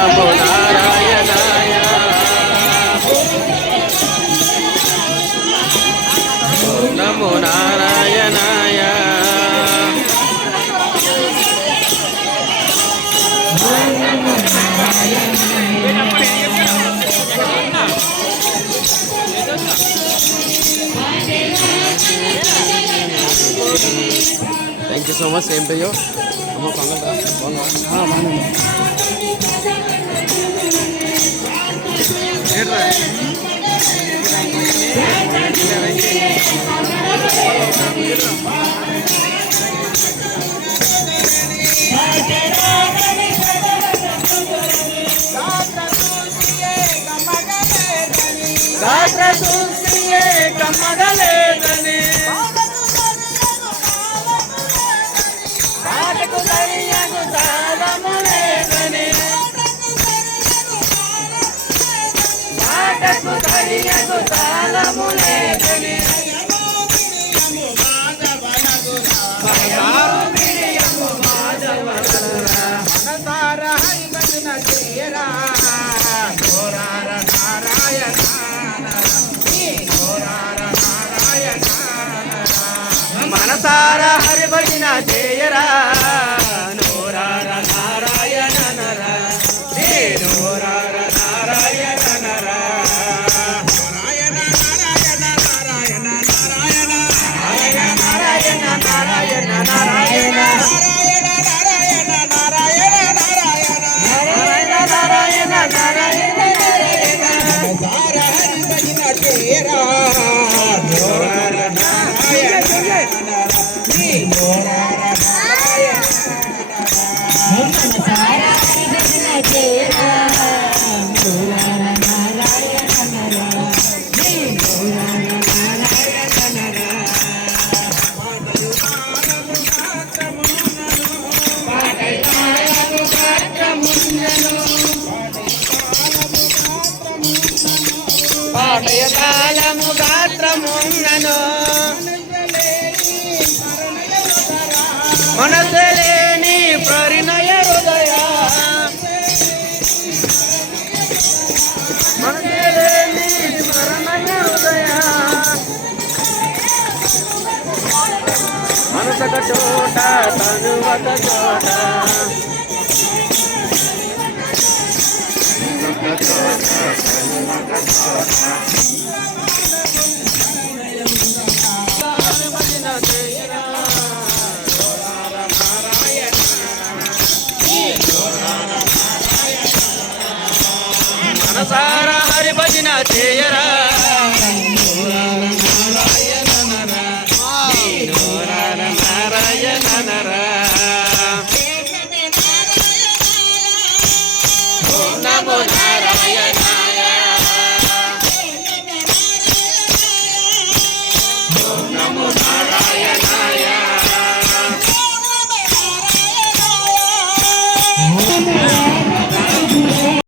నమో నారాయణాయ నమో నారాయణాయ thank you so much same to you అమ్మ కొంగ గాత్ర చూసియే కమ్మగలేదని పాటకు సరియగు తాళములేదని పాటకు సరియగు తాళములేదని మనసార హరి భజన చేయరా గోరార నారాయణ మనసార హరి భజన చేయరా నోరార నారాయణ నర నోరార నారాయణ నర నారాయణ నారాయణ నారాయణ నారాయణ నారాయణ నారాయణ నారాయణ పాటయ కాలము గాత్రమున్నను మనసలేని పరిణయ హృదయ మనసలేని పరిణయ హృదయ మనసక చోట తనువత చోట మనసార హరి భజన చేయరా నారాయణ నర నారాయణ నర నమో నారాయణాయ నమో నారాయణ